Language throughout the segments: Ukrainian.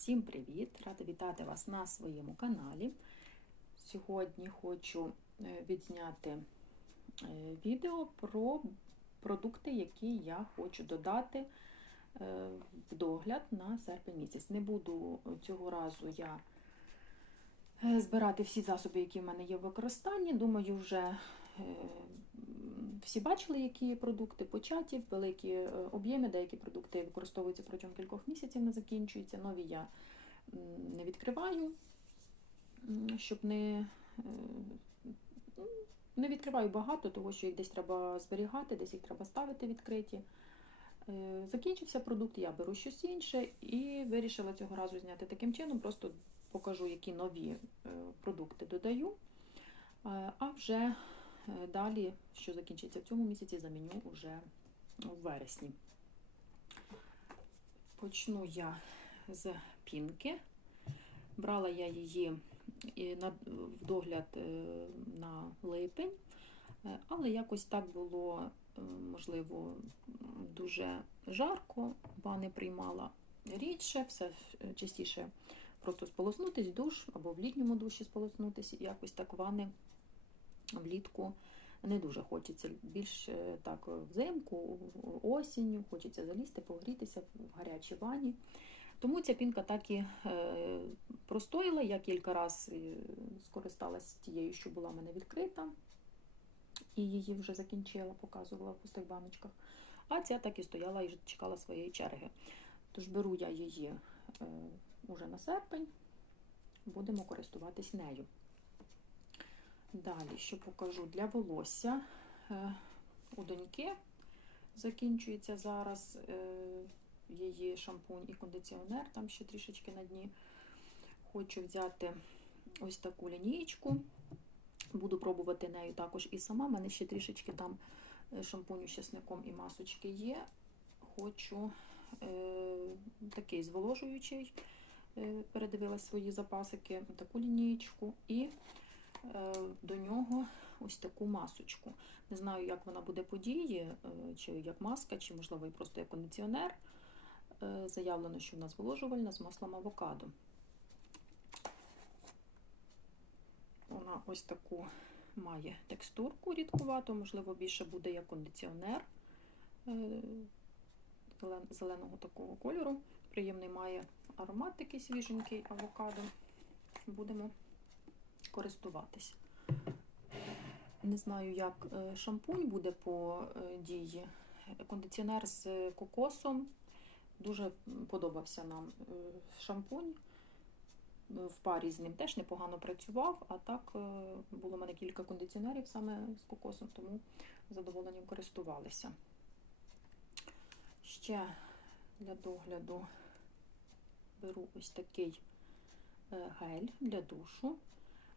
Всім привіт! Рада вітати вас на своєму каналі. Сьогодні хочу е, відзняти е, відео про продукти, які я хочу додати е, в догляд на серпень місяць. Не буду цього разу я збирати всі засоби, які в мене є в використанні. Думаю, вже всі бачили, які продукти початі, великі е, об'єми, деякі продукти використовуються протягом кількох місяців, не закінчуються. Нові я не відкриваю, щоб не, е, не відкриваю багато, тому що їх десь треба зберігати, десь їх треба ставити відкриті. Е, Закінчився продукт, я беру щось інше і вирішила цього разу зняти таким чином. Просто покажу, які нові продукти додаю. А вже далі, що закінчиться в цьому місяці, заміню вже в вересні. Почну я з пінки. Брала я її в догляд е, на липень, е, але якось так було, е, можливо, дуже жарко, вани приймала рідше, все е, частіше просто сполоснутись душ або в літньому душі сполоснутись, якось так вани влітку не дуже хочеться. Більш е, так взимку, осінню, хочеться залізти, погрітися в гарячій ванні. Тому ця пінка так і е, простоїла. Я кілька разів скористалася тією, що була в мене відкрита, і її вже закінчила, показувала в пустих баночках. А ця так і стояла і чекала своєї черги. Тож беру я її е, уже на серпень, будемо користуватись нею. Далі, що покажу для волосся. Е, У доньки закінчується зараз е, її шампунь і кондиціонер, там ще трішечки на дні. Хочу взяти ось таку лінієчку. Буду пробувати нею також і сама. У мене ще трішечки там е, шампуню з чесником і масочки є. Хочу е, такий зволожуючий, передивила свої запасики, таку лінієчку. І до нього ось таку масочку. Не знаю, як вона буде по дії, е, чи як маска, чи, можливо, і просто як кондиціонер. Е, Заявлено, що в нас зволожувальна з маслом авокадо. Вона ось таку має текстурку рідкувату, можливо, більше буде як кондиціонер е, зеленого такого кольору. Приємний має аромат такий свіженький авокадо. Будемо користуватись. Не знаю, як е, шампунь буде по е, дії. Кондиціонер з кокосом. Дуже подобався нам е, шампунь. В парі з ним теж непогано працював, а так е, було в мене кілька кондиціонерів саме з кокосом, тому задоволенням користувалися. Ще для догляду беру ось такий е, гель для душу.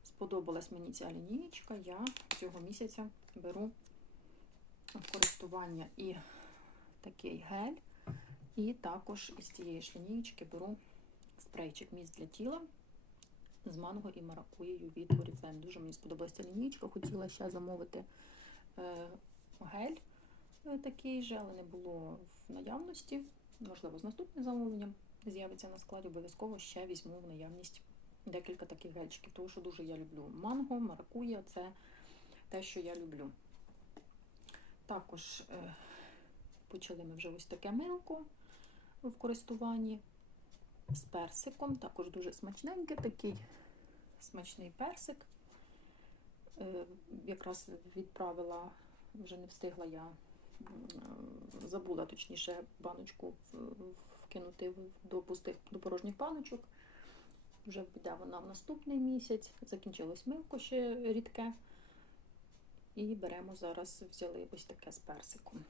Сподобалась мені ця лінієчка, я цього місяця беру в користування і такий гель, і також із цієї ж лінієчки беру спрейчик міст для тіла з манго і маракуєю від Oriflame. Дуже мені сподобалася ця лінієчка. Хотіла ще замовити е, гель е, такий же, але не було в наявності. Можливо, з наступним замовленням з'явиться на складі. Обов'язково ще візьму в наявність декілька таких гельчиків, тому що дуже я люблю манго, маракуя це те, що я люблю. Також е, почали ми вже ось таке милко в користуванні з персиком. Також дуже смачненький такий смачний персик. Е, Якраз відправила, вже не встигла я, забула точніше баночку вкинути до пустих, до порожніх баночок. Вже піде вона в наступний місяць. Закінчилось милко ще рідке. І беремо зараз, взяли ось таке з персиком.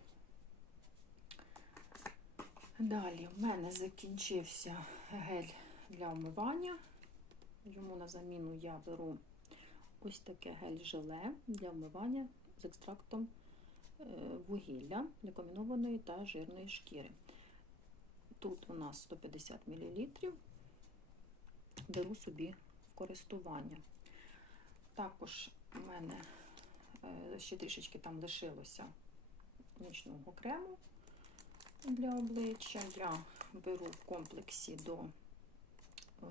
Далі в мене закінчився гель для вмивання. Йому на заміну я беру ось таке гель-желе для вмивання з екстрактом е, вугілля для комбінованої та жирної шкіри. Тут у нас 150 мл. Беру собі в користування. Також у мене е, ще трішечки там лишилося нічного крему для обличчя. Я беру в комплексі до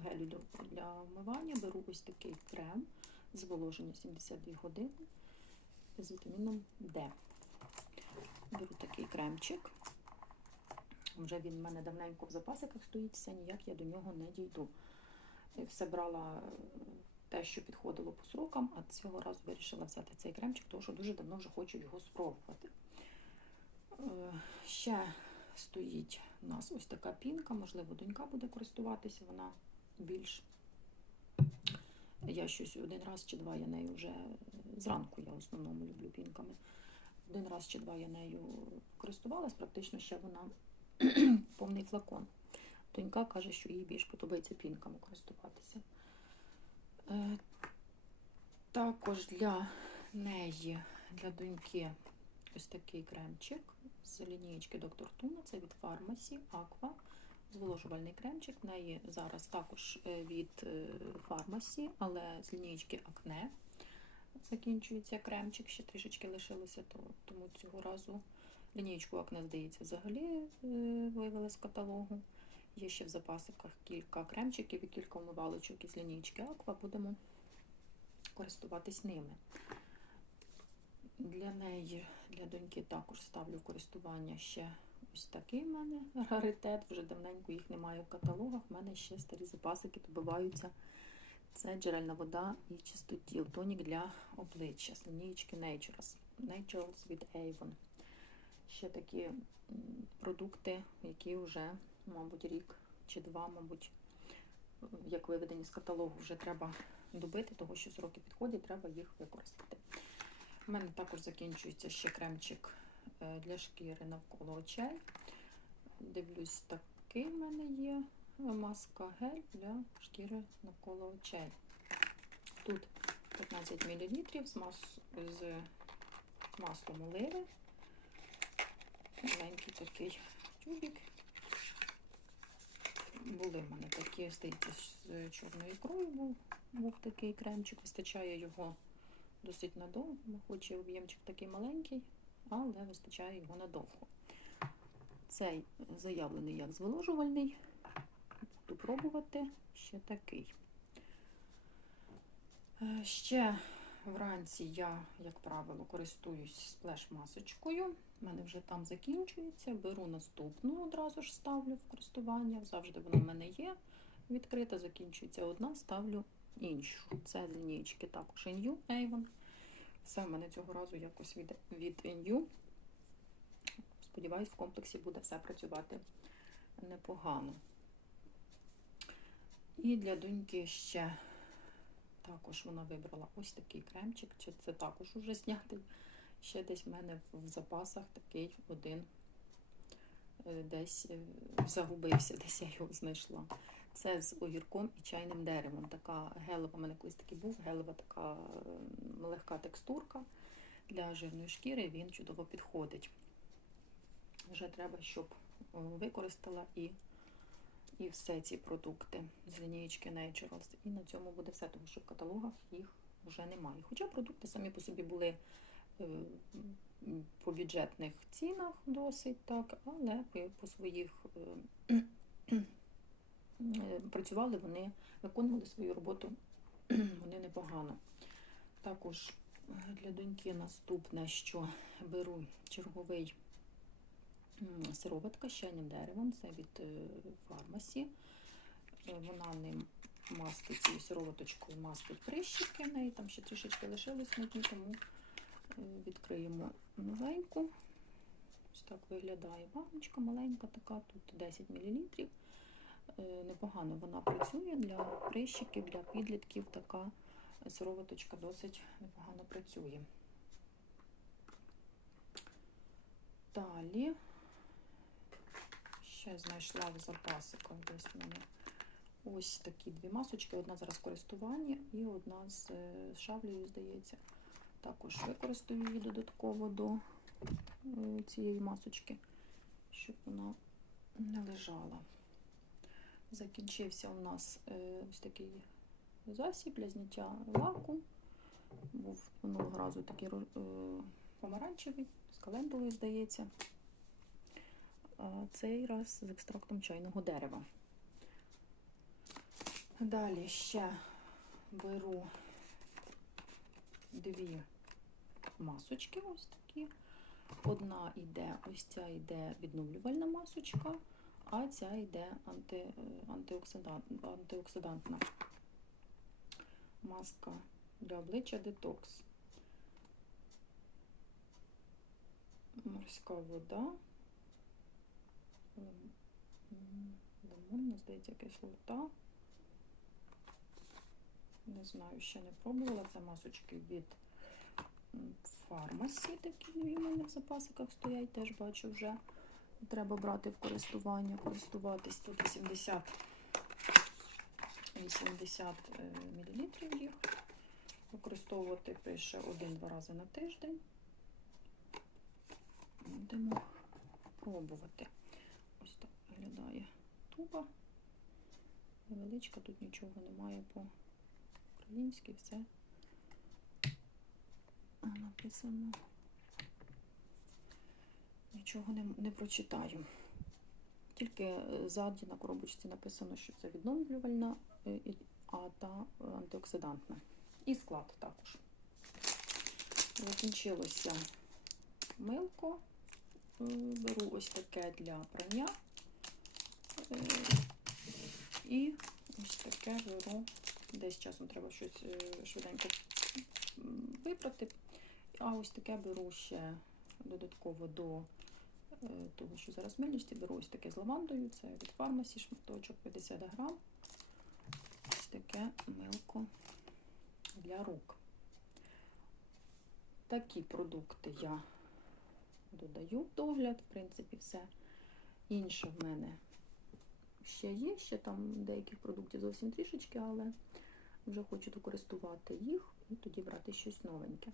гелю для вмивання беру ось такий крем зволоження 72 години з вітаміном D. Беру такий кремчик. Вже він в мене давненько в запасиках стоїть, все ніяк я до нього не дійду. Все брала е, те, що підходило по срокам, а цього разу вирішила взяти цей кремчик, тому що дуже давно вже хочу його спробувати. Е, Ще стоїть у нас ось така пінка, можливо, донька буде користуватися, вона більш. Я щось один раз чи два я нею вже зранку я в основному люблю пінками. Один раз чи два я нею користувалась, практично ще вона повний флакон. Донька каже, що їй більш подобається пінками користуватися. Е, Також для неї, для доньки, ось такий кремчик з лінієчки Доктор Туна, це від фармасі Aqua. Зволожувальний кремчик. В неї зараз також е, від фармасі, але з лінієчки Акне закінчується кремчик, ще трішечки лишилося, то, тому цього разу лінієчку Акне, здається, взагалі е, вивели з каталогу. Є ще в запасиках кілька кремчиків і кілька умивалочок із лінійки Аква. Будемо користуватись ними. Для неї, для доньки також ставлю в користування ще ось такий в мене раритет. Вже давненько їх немає в каталогах. У мене ще старі запасики добиваються. Це джерельна вода і чистотіл. Тонік для обличчя з лінійки Naturals. Naturals від Avon. Ще такі продукти, які вже, мабуть, рік чи два, мабуть, як виведені з каталогу, вже треба добити, того що сроки підходять, треба їх використати. У мене також закінчується ще кремчик е, для шкіри навколо очей. Дивлюсь, такий в мене є маска гель для шкіри навколо очей. Тут 15 мл з, мас... з маслом оливи. Маленький такий тюбик. Були в мене такі, здається, з чорною ікрою був, був такий кремчик. Вистачає його досить надовго, хоч і об'ємчик такий маленький, але вистачає його надовго. Цей заявлений як зволожувальний. Буду пробувати ще такий. Е, Ще вранці я, як правило, користуюсь сплеш-масочкою. У мене вже там закінчується. Беру наступну, одразу ж ставлю в користування. Завжди вона в мене є відкрита, закінчується одна, ставлю іншу. Це з лінійки також NU Avon. Все в мене цього разу якось від, від NU. Сподіваюсь, в комплексі буде все працювати непогано. І для доньки ще також вона вибрала ось такий кремчик, чи це також уже знятий. Ще десь в мене в запасах такий один е, десь е, загубився, десь я його знайшла. Це з огірком і чайним деревом. Така гелева, у мене колись такий був, гелева така легка текстурка для жирної шкіри, він чудово підходить. Вже треба, щоб використала і, і все ці продукти з лінієчки Naturals. І на цьому буде все, тому що в каталогах їх вже немає. Хоча продукти самі по собі були е, по бюджетних цінах досить так, але по- своїх е, е, працювали вони, виконували свою роботу вони непогано. Також для доньки наступне, що беру черговий сироватка з чайним деревом, це від е, фармасі. Е, Вона ним мастить цією сироваточкою мастить прищики, в неї там ще трішечки лишилось на дні, тому е, відкриємо новеньку. Ось так виглядає баночка маленька така, тут 10 мл. Непогано вона працює для прищиків, для підлітків. Така сироваточка досить непогано працює. Далі ще знайшла в запасиках десь в мене ось такі дві масочки. Одна зараз в користуванні і одна з е, шаблею, здається. Також використаю її додатково до е, цієї масочки, щоб вона не лежала. Закінчився у нас е, ось такий засіб для зняття лаку. Був минулого разу такий помаранчевий, з календулою, здається. Цей раз з екстрактом чайного дерева. Далі ще беру дві масочки ось такі. Одна йде, ось ця йде відновлювальна масочка, а ця йде анти, антиоксидант, антиоксидантна маска для обличчя детокс. Морська вода. Лимонна, здається, кислота. Не знаю, ще не пробувала. Це масочки від фармасі, такі в мене в запасиках стоять, теж бачу вже. Треба брати в користування, користуватись тут 80 80 мл їх. Використовувати пише один-два рази на тиждень. Будемо пробувати. Виглядає туба. Невеличка, тут нічого немає по-українськи, все написано. Нічого не, не прочитаю. Тільки е, ззаді на коробочці написано, що це відновлювальна, е, а та е, антиоксидантна. І склад також. Закінчилося милко. Беру ось таке для прання. І ось таке беру. Десь часом треба щось е, швиденько випрати. А ось таке беру ще додатково до е, того, що зараз в мильності, беру ось таке з лавандою. Це від фармасі шматочок 50 грам. Ось таке милко для рук. Такі продукти я додаю в догляд, в принципі, все. Інше в мене ще є, ще там деяких продуктів зовсім трішечки, але вже хочу докористувати їх і тоді брати щось новеньке.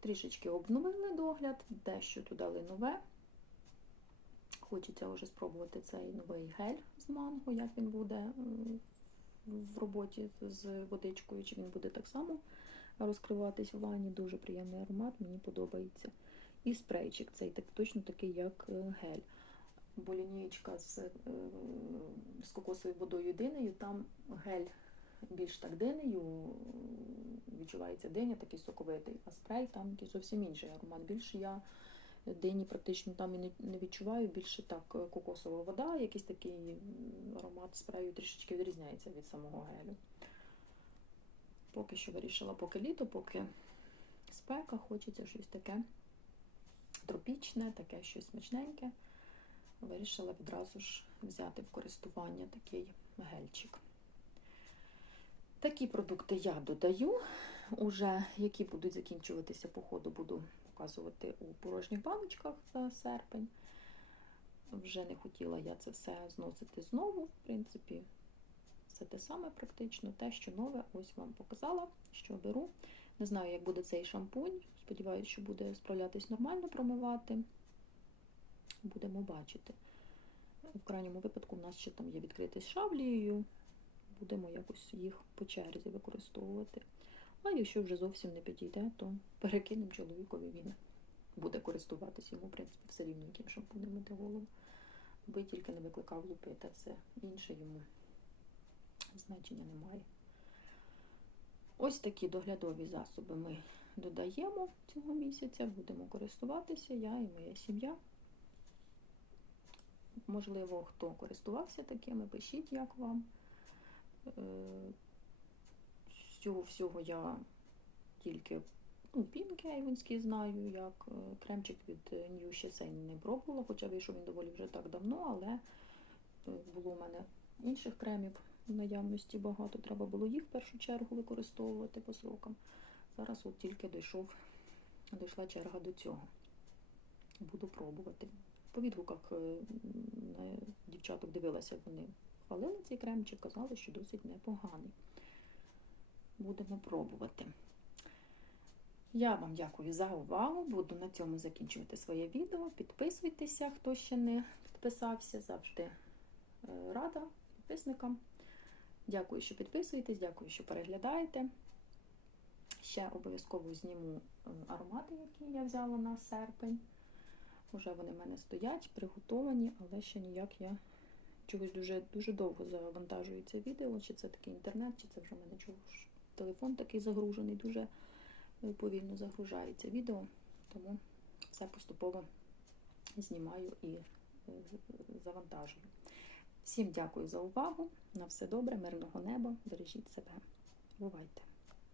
Трішечки обновили догляд, дещо додали нове. Хочеться вже спробувати цей новий гель з манго, як він буде в роботі з водичкою, чи він буде так само розкриватись в ванні. Дуже приємний аромат, мені подобається. І спрейчик цей так, точно такий, як е, гель. Бо лінієчка з, е, з кокосовою водою і динею, там гель більш так динею, відчувається диня, такий соковитий, а спрей там якийсь зовсім інший аромат. Більше я дині практично там і не, відчуваю, більше так е, кокосова вода, якийсь такий аромат спрею трішечки відрізняється від самого гелю. Поки що вирішила, поки літо, поки спека, хочеться щось таке тропічне, таке щось смачненьке. Вирішила відразу ж взяти в користування такий гельчик. Такі продукти я додаю. Уже які будуть закінчуватися по ходу, буду показувати у порожніх баночках за серпень. Вже не хотіла я це все зносити знову. В принципі, все те саме практично. Те, що нове, ось вам показала, що беру. Не знаю, як буде цей шампунь. Сподіваюся, що буде справлятись нормально промивати. Будемо бачити. В крайньому випадку, у нас ще там є відкритий з шавлією. Будемо якось їх по черзі використовувати. А якщо вже зовсім не підійде, то перекинемо чоловікові він буде користуватися йому, в принципі, все рівно, яким шампунем мити голову. Аби тільки не викликав лупити, все інше йому значення немає. Ось такі доглядові засоби ми додаємо цього місяця, будемо користуватися, я і моя сім'я. Можливо, хто користувався такими, пишіть, як вам. Е, З цього всього я тільки ну, пінки айвонські знаю, як е, кремчик від New Shesane не пробувала, хоча вийшов він доволі вже так давно, але е, було у мене інших кремів в наявності багато. Треба було їх в першу чергу використовувати по срокам. Зараз от тільки дійшов, дійшла черга до цього. Буду пробувати. По відгуках е, на дівчаток дивилася, вони хвалили цей кремчик, казали, що досить непоганий. Будемо пробувати. Я вам дякую за увагу. Буду на цьому закінчувати своє відео. Підписуйтеся, хто ще не підписався. Завжди е, рада підписникам. Дякую, що підписуєтесь, дякую, що переглядаєте. Ще обов'язково зніму е, аромати, які я взяла на серпень. Уже вони в мене стоять, приготовані, але ще ніяк я чогось дуже, дуже довго завантажується відео, чи це такий інтернет, чи це вже в мене чогось телефон такий загружений, дуже е, повільно загружається відео, тому все поступово знімаю і е, завантажую. Всім дякую за увагу. На все добре, мирного неба, бережіть себе. Бувайте!